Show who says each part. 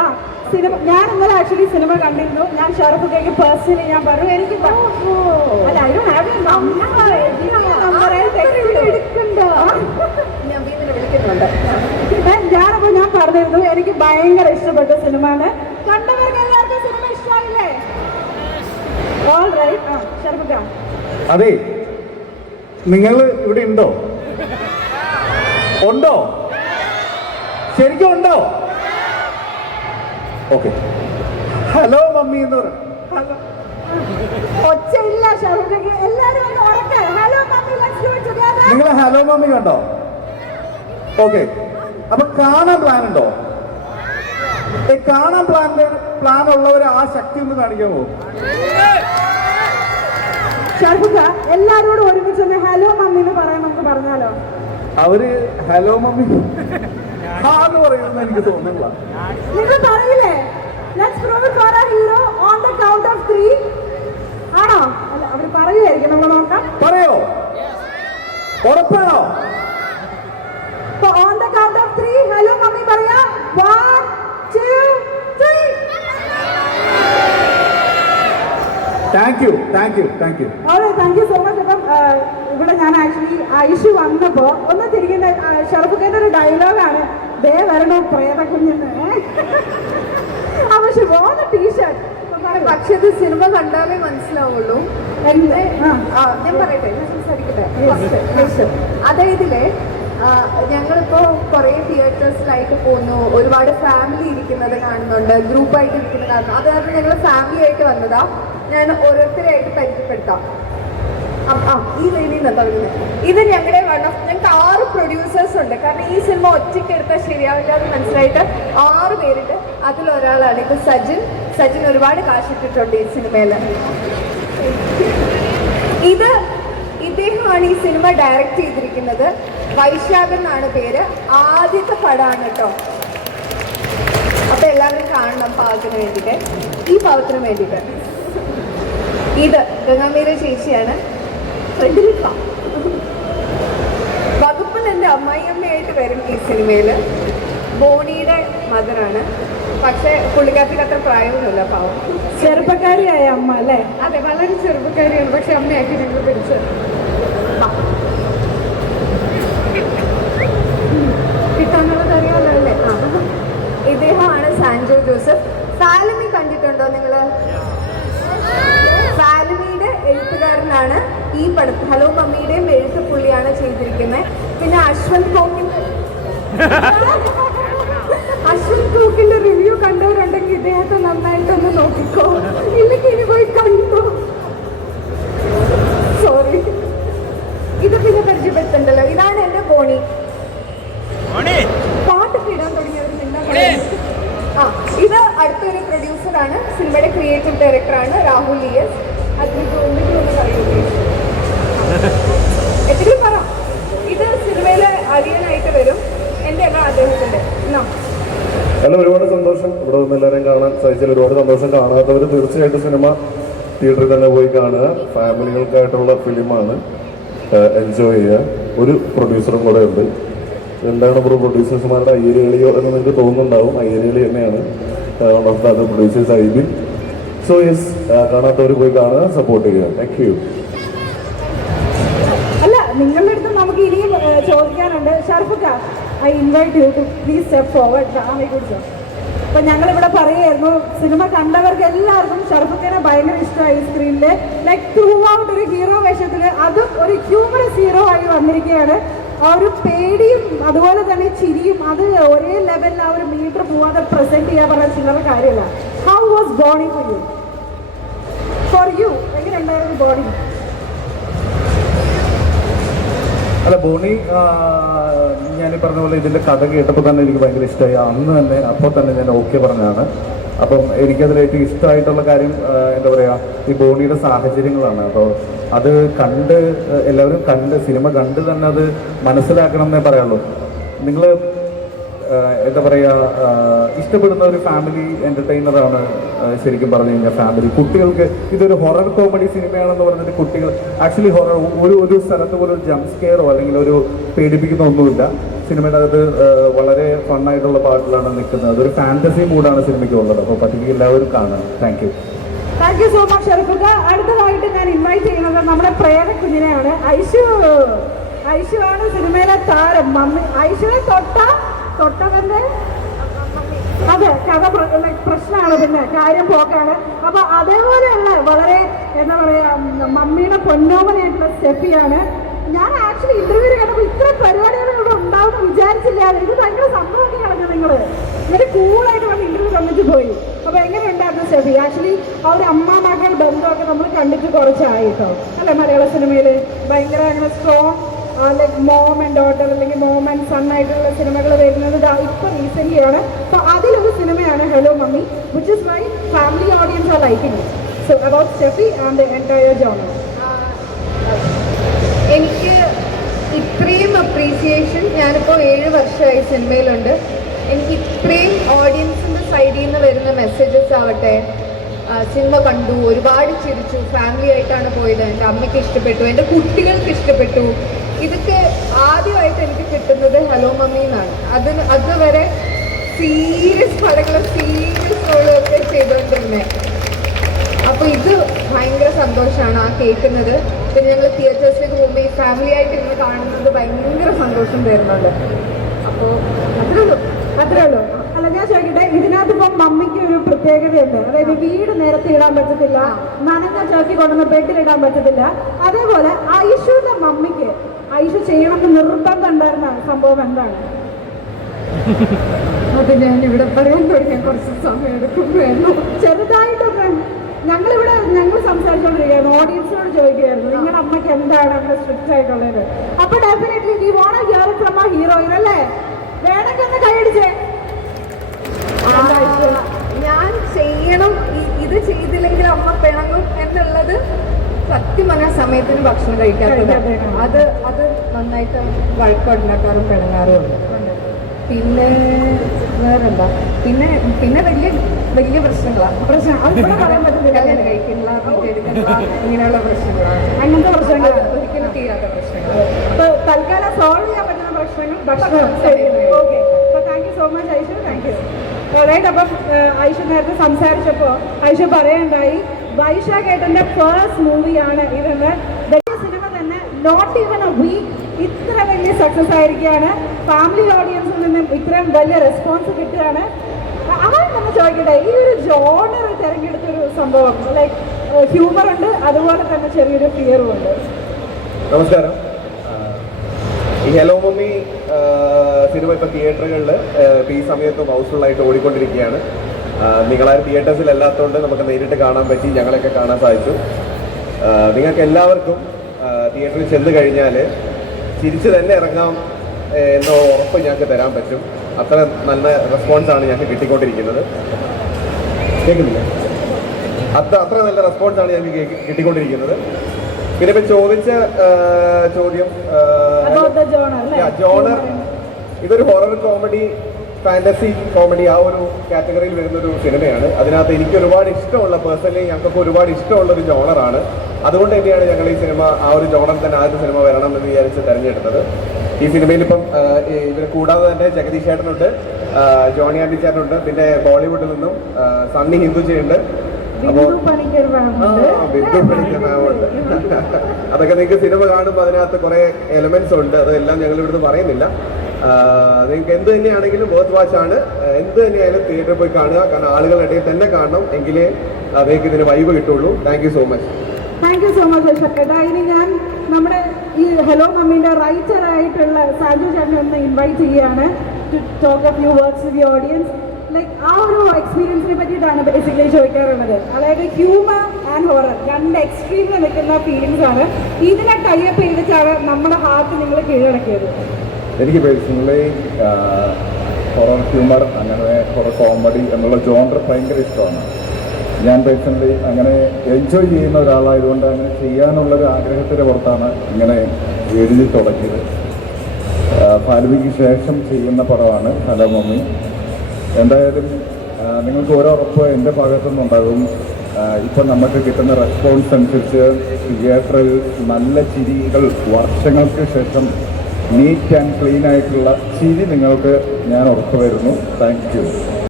Speaker 1: ആ സിനിമ ഞാൻ ഇന്നലെ ആക്ച്വലി സിനിമ കണ്ടിരുന്നു. ഞാൻ ഷറഫുഖയ്ക്ക് പേഴ്സണലി ഞാൻ പറഞ്ഞു എനിക്ക് അല്ല I don't have a number ഞാനപ്പോ ഞാൻ പറഞ്ഞിരുന്നു എനിക്ക് ഭയങ്കര ഇഷ്ടപ്പെട്ട സിനിമയാണ്. കണ്ടവർക്ക് എല്ലാവർക്കും സിനിമ ഇഷ്ടമായില്ലേ? ഓൾ റൈറ്റ്
Speaker 2: അതെ. നിങ്ങൾ ഇവിടെ ഉണ്ടോ? ഉണ്ടോ? ശരിക്കും ഉണ്ടോ? ഓക്കെ. ഹലോ മമ്മി എന്ന് പറ. ഹലോ.
Speaker 1: ഒച്ചയില്ല എല്ലാവരും ഒന്ന് ഉറക്കെ. Hello mummy let's do it together
Speaker 2: നിങ്ങൾ ഹലോ മമ്മി കണ്ടോ? ഓക്കെ. അപ്പൊ കാണാൻ പ്ലാൻ ഉണ്ടോ? ഈ കാണാൻ പ്ലാൻ പ്ലാൻ ഉള്ളവർ ആ ശക്തി ഒന്ന് കാണിക്കാമോ
Speaker 1: ഷഹുക എല്ലാവരോടും ഒരുമിച്ച് ഒന്ന് ഹലോ മമ്മി എന്ന് പറയാൻ നമുക്ക് പറഞ്ഞാലോ?
Speaker 2: അവർ ഹലോ മമ്മി. ഹാ എന്ന് പറയുമെന്ന് എനിക്ക് തോന്നുന്നില്ല.
Speaker 1: നിങ്ങൾ പറയില്ലേ? Let's prove for our hero on the count of 3 ആണോ? അല്ല അവർ പറയുമായിരിക്കും നമ്മൾ നോക്കാം.
Speaker 2: പറയോ? ഉറപ്പാണോ?
Speaker 1: അപ്പൊ on the count of 3 hello mummy പറയാ one two three
Speaker 2: thank you thank you thank you
Speaker 1: ഓളെ താങ്ക് യു സോ മച്ച് അപ്പം ഇവിടെ ഞാൻ ആക്ച്വലി ഐഷു വന്നപ്പോ ഒന്ന് തിരിക്കുന്ന ഷറഫുഖേന്റെ ഒരു ഡയലോഗാണ് ദേ വരണോ പ്രേത കുഞ്ഞെന്ന് പക്ഷെ പോകുന്ന ടീഷർട്ട്.
Speaker 3: പക്ഷെ ഇത് സിനിമ കണ്ടാലേ മനസ്സിലാവുള്ളൂ. എന്റെ ഞാൻ പറയട്ടെ ഞാൻ സംസാരിക്കട്ടെ. അതായതിലെ ഞങ്ങളിപ്പോ കുറെ തിയേറ്റേഴ്സിലായിട്ട് പോകുന്നു ഒരുപാട് ഫാമിലി ഇരിക്കുന്നത് കാണുന്നുണ്ട്. ഗ്രൂപ്പായിട്ട് ഇരിക്കുന്നത് കാണുന്നു. അത് കാരണം ഞങ്ങൾ ഫാമിലി ആയിട്ട് വന്നതാ. ഞാൻ ഓരോരുത്തരെയായിട്ട് പരിചയപ്പെടുത്താം. ഈ ലൈനിൽ ഇത് ഞങ്ങളുടെ വൺ ഓഫ് ഞങ്ങൾക്ക് ആറ് പ്രൊഡ്യൂസേഴ്സ് ഉണ്ട്. കാരണം ഈ സിനിമ ഒറ്റയ്ക്ക് എടുത്താൽ ശരിയാവില്ല എന്ന് മനസ്സിലായിട്ട് ആറ് പേരുണ്ട്. അതിലൊരാളാണ് ഇത് സജിൻ. സജിൻ ഒരുപാട് കാശിട്ടിട്ടുണ്ട് ഈ സിനിമയിൽ ഇത് ഇദ്ദേഹമാണ് ഈ സിനിമ ഡയറക്റ്റ് ചെയ്തിരിക്കുന്നത്. വൈശാഖൻ എന്നാണ് പേര്. ആദ്യത്തെ പടമാണ് കേട്ടോ. അപ്പൊ എല്ലാവരും കാണണം പാവത്തിന് വേണ്ടിയിട്ട്. ഈ പാവത്തിന് വേണ്ടിയിട്ട്. ഇത് ഗംഗാമീര ചേച്ചിയാണ്. ഫ്രണ്ടിലിപ്പ വകുപ്പിൽ എന്റെ അമ്മായിയമ്മയായിട്ട് വരും ഈ സിനിമയിൽ ബോണിയുടെ മദറാണ് പക്ഷെ പുള്ളിക്കാരത്തിക്ക് അത്ര പ്രായമൊന്നുമില്ല പാവം.
Speaker 1: ചെറുപ്പക്കാരിയായ അമ്മ അല്ലേ?
Speaker 3: അതെ വളരെ ചെറുപ്പക്കാരിയാണ്. പക്ഷെ അമ്മയാക്കി ഞങ്ങൾ പിടിച്ചത് കിട്ടാനുള്ളത് അറിയാമല്ലോ അല്ലേ ഇദ്ദേഹമാണ് സാൻജോ ജോസഫ്. സാലമി കണ്ടിട്ടുണ്ടോ നിങ്ങൾ ഈ പടത്ത് ഹലോ മമ്മിയുടെയും എഴുത്ത് പുള്ളിയാണ് ചെയ്തിരിക്കുന്നത്. പിന്നെ അശ്വന്ത് കോക്കിന്റെ അശ്വന്ത് കോക്കിന്റെ റിവ്യൂ കണ്ടവരുണ്ടെങ്കിൽ ഇദ്ദേഹത്തെ നന്നായിട്ടൊന്ന് നോക്കിക്കോ. ഇല്ലെങ്കിൽ ഇനി പോയി കണ്ടോ?
Speaker 4: സന്തോഷം. ഇവിടെ നിന്ന് എല്ലാവരെയും കാണാൻ സാധിച്ചാൽ ഒരുപാട് സന്തോഷം. കാണാത്തവർ തീർച്ചയായിട്ടും സിനിമ തിയേറ്ററിൽ തന്നെ പോയി കാണുക. ഫാമിലികൾക്കായിട്ടുള്ള ഫിലിമാണ് എൻജോയ് ചെയ്യുക. ഒരു പ്രൊഡ്യൂസറും കൂടെ ഉണ്ട്. എന്താണ് ഇപ്പോൾ പ്രൊഡ്യൂസേഴ്സുമാരുടെ അയ്യരേളിയോ എന്ന് നിങ്ങൾക്ക് തോന്നുന്നുണ്ടാവും. അയ്യരേളി തന്നെയാണ് one producers I B so yes കാണാത്തവർ പോയി കാണുക സപ്പോർട്ട് ചെയ്യുക. താങ്ക് യു
Speaker 1: അല്ല നിങ്ങളുടെ അടുത്ത് നമുക്ക് ചോദിക്കാനുണ്ട്. ഷർഫുക്ക I invite you to please step forward ഡാമെ കുറിച്ച്. അപ്പൊ ഞങ്ങൾ ഇവിടെ പറയുമായിരുന്നു സിനിമ കണ്ടവർക്ക് എല്ലാവർക്കും ഷർഫുക്കനെ ഭയങ്കര ഇഷ്ടമായി സ്ക്രീനിൽ ലൈക്ക് ത്രൂ ഔട്ട് ഒരു ഹീറോ വേഷത്തിൽ അതും ഒരു ഹ്യൂമറസ് ഹീറോ ആയി വന്നിരിക്കുകയാണ്. ആ ഒരു പേടിയും അതുപോലെ തന്നെ ചിരിയും അത് ഒരേ ലെവലിൽ ആ ഒരു മീറ്റർ പോവാതെ പ്രസന്റ് ചെയ്യാൻ പറഞ്ഞ ചില്ലറ കാര്യമല്ല. How was bony for you for you എങ്ങനെയുണ്ടായിരുന്നു ബോഡി
Speaker 2: അല്ല ബോണി ഞാൻ പറഞ്ഞ പോലെ ഇതിന്റെ കഥ കേട്ടപ്പോൾ തന്നെ എനിക്ക് ഭയങ്കര ഇഷ്ടമായി അന്ന് തന്നെ അപ്പോൾ തന്നെ ഞാൻ ഓക്കെ പറഞ്ഞതാണ്. അപ്പം എനിക്കതിൽ ഏറ്റവും ഇഷ്ടമായിട്ടുള്ള കാര്യം എന്താ പറയുക ഈ ബോണിയുടെ സാഹചര്യങ്ങളാണ്. അപ്പോൾ അത് കണ്ട് എല്ലാവരും കണ്ട് സിനിമ കണ്ട് തന്നെ അത് മനസ്സിലാക്കണം എന്നേ പറയുള്ളൂ നിങ്ങൾ എന്താ പറയുക ഇഷ്ടപ്പെടുന്ന ഒരു ഫാമിലി എന്റർടൈനറാണ് ശരിക്കും പറഞ്ഞു കഴിഞ്ഞാൽ ഫാമിലി. കുട്ടികൾക്ക് ഇതൊരു ഹൊറർ കോമഡി സിനിമയാണെന്ന് പറഞ്ഞിട്ട് കുട്ടികൾ ആക്ച്വലി ഹൊറർ ഒരു ഒരു സ്ഥലത്ത് പോലും ജംപ് സ്കെയറോ അല്ലെങ്കിൽ ഒരു പേടിപ്പിക്കുന്ന ഒന്നുമില്ല. സിനിമയുടെ അകത്ത് വളരെ ഫണ്ണായിട്ടുള്ള പാട്ടിലാണ് നിൽക്കുന്നത്. അതൊരു ഫാന്റസി മൂഡാണ് സിനിമയ്ക്ക് ഉള്ളത്. അപ്പോൾ പറ്റുമെങ്കിൽ എല്ലാവരും കാണാം thank you
Speaker 1: thank you so much ഷെറിഫുക അടുത്തതായിട്ട് ഞാൻ ഇൻവൈറ്റ് ചെയ്യുന്നത് നമ്മുടെ പ്രേര കുഞ്ഞിനെയാണ്. ഐഷു ആണ് സിനിമയിലെ താരം. മമ്മി ഐഷുവിനെ തൊട്ട തൊട്ടവന്റെ അതെ കഥ പ്രശ്നമാണ് പിന്നെ കാര്യം പോക്കാണ്. അപ്പൊ അതേപോലെയുള്ള വളരെ എന്താ പറയാ മമ്മിയുടെ പൊന്നോമനായിട്ടുള്ള സ്റ്റെപ്പിയാണ് ഞാൻ ആക്ച്വലി ഇന്റർവ്യൂ കണ്ടപ്പോൾ ഇത്ര പരിപാടികൾ ഇവിടെ ഉണ്ടാവും വിചാരിച്ചില്ല. ഇത് ഭയങ്കര സംഭവമൊക്കെ കളഞ്ഞു നിങ്ങൾ. എന്നിട്ട് കൂളായിട്ട് വന്ന് ഇന്റർവ്യൂ തന്നിട്ട് പോയി. അപ്പൊ എങ്ങനെ ഉണ്ടായിരുന്നു സ്റ്റെപ്പി ആക്ച്വലി ആ ഒരു അമ്മ മകൾ ബന്ധമൊക്കെ നമ്മൾ കണ്ടിട്ട് കുറച്ചായി കേട്ടോ. അല്ലെ മലയാള സിനിമയിൽ ഭയങ്കര അങ്ങനെ strong like mom and daughter അല്ലെങ്കിൽ മോം ആൻഡ് സൺ ആയിട്ടുള്ള സിനിമകൾ വരുന്നത് ദാ റീസെന്റ് ആണ്. സോ അതിലൊരു സിനിമയാണ് hello mummy which is my family audience are liking so about Steffi and the entire genre
Speaker 3: എനിക്ക് ഇത്രയും അപ്രീസിയേഷൻ ഞാനിപ്പോൾ ഏഴ് വർഷമായി സിനിമയിലുണ്ട്. എനിക്ക് ഇത്രയും ഓഡിയൻസിന്റെ സൈഡിൽ നിന്ന് വരുന്ന മെസ്സേജസ് ആവട്ടെ സിനിമ കണ്ടു ഒരുപാട് ചിരിച്ചു ഫാമിലി ആയിട്ടാണ് പോയത് എന്റെ അമ്മയ്ക്ക് ഇഷ്ടപ്പെട്ടു എന്റെ കുട്ടികൾക്ക് ഇഷ്ടപ്പെട്ടു ഇതൊക്കെ ആദ്യമായിട്ട് എനിക്ക് കിട്ടുന്നത് ഹലോ മമ്മി എന്നാണ്. അതിന് അതുവരെ സീരിയസ് പടങ്ങളും സീരിയസ് റോളൊക്കെ ചെയ്തുകൊണ്ടിരുന്നത് അപ്പോൾ ഇത് ഭയങ്കര സന്തോഷമാണ് ആ കേൾക്കുന്നത്. പിന്നെ ഞങ്ങൾ തിയേറ്റേഴ്സിലേക്ക് പോകുമ്പോൾ ഈ ഫാമിലി ആയിട്ട് ഇരുന്ന് കാണുന്നത് ഭയങ്കര സന്തോഷം തരുന്നുണ്ട്. അപ്പോൾ അത്രേ ഉള്ളൂ.
Speaker 1: അത്രേ ഉള്ളൂ. അല്ല ഞാൻ ചോദിക്കട്ടെ ഇതിനകത്ത് ഇപ്പം മമ്മിക്ക് ഒരു പ്രത്യേകതയുണ്ട്. അതായത് വീട് നേരത്തെ ഇടാൻ പറ്റത്തില്ല നനഞ്ഞ ചോക്കി കൊണ്ടുവന്ന് ബെഡിലിടാൻ പറ്റത്തില്ല. അതേപോലെ ഐഷുവിന്റെ മമ്മിക്ക് ഐഷു ചെയ്യണമെന്ന് നിർബന്ധം ഉണ്ടായിരുന്ന സംഭവം എന്താണ്?
Speaker 3: അത് ഞാൻ ഇവിടെ പറയാൻ തുടങ്ങിയ കുറച്ച് സമയം എടുക്കും വേണം
Speaker 1: ചെറുതായിട്ടൊന്ന് ഞങ്ങളിവിടെ ഞങ്ങൾ സംസാരിച്ചുകൊണ്ടിരിക്കുകയായിരുന്നു ഓഡിയൻസിനോട് ചോദിക്കുകയായിരുന്നു. നിങ്ങളുടെ അമ്മയ്ക്ക് എന്താണ് അങ്ങനെ സ്ട്രിക്റ്റ് ആയിട്ടുള്ളത്? അപ്പൊ ഡെഫിനറ്റ്ലി ഈ വോണ്ട് ഹിയർ ഫ്രം ആ ഹീറോയിൻ അല്ലേ? വേണമെങ്കിൽ ഒന്ന് കൈയടിച്ചേ
Speaker 3: ഞാൻ ചെയ്യണം. ഇത് ചെയ്തില്ലെങ്കിൽ അമ്മ പിണങ്ങും എന്നുള്ളത് സത്യം പറഞ്ഞ സമയത്തിന് ഭക്ഷണം കഴിക്കാത്തത് അത് അത് നന്നായിട്ട് വഴക്കുണ്ടാക്കാറും പിണങ്ങാറും ഉണ്ട് പിന്നെ വേറെന്താ? പിന്നെ പിന്നെ വലിയ വലിയ പ്രശ്നങ്ങളാണ്
Speaker 1: പ്രശ്നം അത് ഇവിടെ പറയാൻ
Speaker 3: പറ്റത്തില്ല.
Speaker 1: അങ്ങനെ?
Speaker 3: കഴിക്കില്ല ഇങ്ങനെയുള്ള പ്രശ്നങ്ങളാണ്.
Speaker 1: അങ്ങനത്തെ പ്രശ്നങ്ങൾ
Speaker 3: ഒരിക്കലും തീരാത്ത പ്രശ്നങ്ങൾ
Speaker 1: അപ്പൊ തൽക്കാലം സോൾവ് ചെയ്യാൻ പറ്റുന്ന പ്രശ്നങ്ങൾ ഭക്ഷണം ഓക്കെ. അപ്പൊ thank you so much Aishu. Thank you right അപ്പം ഐഷു നേരത്തെ സംസാരിച്ചപ്പോൾ ഐഷു പറയണ്ടായി വൈശാഖേട്ടന്റെ ഫേസ്റ്റ് മൂവിയാണ് ഇതെന്ന്. സിനിമ തന്നെ നോട്ട് ഈവൻ എ വീക്ക് ഇത്ര വലിയ സക്സസ് ആയിരിക്കുകയാണ്. ഫാമിലി ഓഡിയൻസിൽ നിന്നും ഇത്രയും വലിയ റെസ്പോൺസ് കിട്ടുകയാണ്. അവൻ തന്നെ ചോദിക്കട്ടെ ഈ ഒരു ജോണർ തിരഞ്ഞെടുത്തൊരു സംഭവം ലൈക്ക് ഹ്യൂമർ ഉണ്ട് അതുപോലെ തന്നെ ചെറിയൊരു ഫിയറും ഉണ്ട്.
Speaker 5: നമസ്കാരം. ഈ ഹലോ മമ്മി സിനിമ ഇപ്പം തിയേറ്ററുകളിൽ ഈ സമയത്തും ഹൗസ്ഫുള്ളായിട്ട് ഓടിക്കൊണ്ടിരിക്കുകയാണ്. നിങ്ങളാരും തിയേറ്റേഴ്സിൽ അല്ലാത്തതുകൊണ്ട് നമുക്ക് നേരിട്ട് കാണാൻ പറ്റി ഞങ്ങളെയൊക്കെ കാണാൻ സാധിച്ചു. നിങ്ങൾക്ക് എല്ലാവർക്കും തിയേറ്ററിൽ ചെന്ന് കഴിഞ്ഞാൽ ചിരിച്ച് തന്നെ ഇറങ്ങാം എന്ന ഉറപ്പ് ഞങ്ങൾക്ക് തരാൻ പറ്റും. അത്ര നല്ല റെസ്പോൺസാണ് ഞങ്ങൾക്ക് കിട്ടിക്കൊണ്ടിരിക്കുന്നത്. കേൾക്കുന്നില്ല? അത്ര അത്ര നല്ല റെസ്പോൺസാണ് ഞങ്ങൾക്ക് കിട്ടിക്കൊണ്ടിരിക്കുന്നത്. പിന്നെ ഇപ്പൊ ചോദിച്ച ചോദ്യം ജോണർ. ഇതൊരു ഹൊറർ കോമഡി ഫാന്റസി കോമഡി ആ ഒരു കാറ്റഗറിയിൽ വരുന്ന ഒരു സിനിമയാണ്. അതിനകത്ത് എനിക്ക് ഒരുപാട് ഇഷ്ടമുള്ള പേഴ്സണലി ഞങ്ങൾക്ക് ഒരുപാട് ഇഷ്ടമുള്ള ഒരു ജോണറാണ് അതുകൊണ്ട് തന്നെയാണ് ഞങ്ങൾ ഈ സിനിമ ആ ഒരു ജോണർ തന്നെ ആദ്യത്തെ സിനിമ വരണം എന്ന് വിചാരിച്ച് തിരഞ്ഞെടുത്തത്. ഈ സിനിമയിൽ ഇപ്പം ഇവരെ കൂടാതെ തന്നെ ജഗദീഷ് ചേട്ടനുണ്ട് ജോണി ആൻഡി ചേട്ടനുണ്ട് പിന്നെ ബോളിവുഡിൽ നിന്നും സണ്ണി ഹിന്ദുജയുണ്ട്. അതൊക്കെ നിങ്ങൾക്ക് സിനിമ കാണുമ്പോൾ അതിനകത്ത് കുറെ എലമെന്റ്സ് ഉണ്ട്. അതെല്ലാം ഞങ്ങൾ ഇവിടുന്ന് പറയുന്നില്ല. നിങ്ങൾക്ക് എന്ത് തന്നെയാണെങ്കിലും ബേർത്ത് വാച്ച് ആണ്. എന്ത് തന്നെയായാലും തിയേറ്ററിൽ പോയി കാണുക. കാരണം ആളുകളുടെ ഇടയിൽ തന്നെ കാണണം. എങ്കിലേ അവയ്ക്ക് ഇതിന് വൈബ് കിട്ടുള്ളൂ. Thank so much
Speaker 1: thank you so much ഷക്കേട്ടാ ഇനി ഞാൻ നമ്മുടെ ഈ ഹലോ മമ്മീന്റെ റൈറ്റർ ആയിട്ടുള്ള സാജു ചേട്ടനെ ഒന്ന് ഇൻവൈറ്റ് ചെയ്യുകയാണ്. To talk of you works with you audience like ആ ഒരു എക്സ്പീരിയൻസിനെ പറ്റിയിട്ടാണ് ബേസിക്കലി ചോദിക്കാറുള്ളത്. അതായത് ഹ്യൂമർ ആൻഡ് ഹൊറർ രണ്ട് എക്സ്ട്രീമിൽ നിൽക്കുന്ന ഫീലിങ്സ് ആണ്. ഇതിനെ ടൈപ്പ് ചെയ്തിട്ടാണ് നമ്മുടെ ഹാർട്ട് നിങ്ങൾ കീഴടക്കിയത്.
Speaker 2: എനിക്ക് പേഴ്സണലി ഹൊറർ ഹ്യൂമർ അങ്ങനെ ഹൊറർ കോമഡി എന്നുള്ള ജോണ്ടർ ഭയങ്കര ഇഷ്ടമാണ്. ഞാൻ പേഴ്സണലി അങ്ങനെ എൻജോയ് ചെയ്യുന്ന ഒരാളായതുകൊണ്ട് അങ്ങനെ ചെയ്യാനുള്ളൊരു ആഗ്രഹത്തിന്റെ പുറത്താണ് ഇങ്ങനെ എഴുതി തുടങ്ങിയത്. ഫാലുവിക്ക് ശേഷം ചെയ്യുന്ന പടമാണ് ഫലമമ്മി എന്തായാലും നിങ്ങൾക്ക് ഒരറപ്പ് എന്റെ ഭാഗത്തുനിന്നുണ്ടാകും ഇപ്പം നമുക്ക് കിട്ടുന്ന റെസ്പോൺസ് അനുസരിച്ച് തിയേറ്ററിൽ നല്ല ചിരികൾ വർഷങ്ങൾക്ക് ശേഷം നീറ്റ് ആൻഡ് ക്ലീൻ ആയിട്ടുള്ള ചിരി നിങ്ങൾക്ക് ഞാൻ ഉറപ്പുവരുന്നു. Thank you.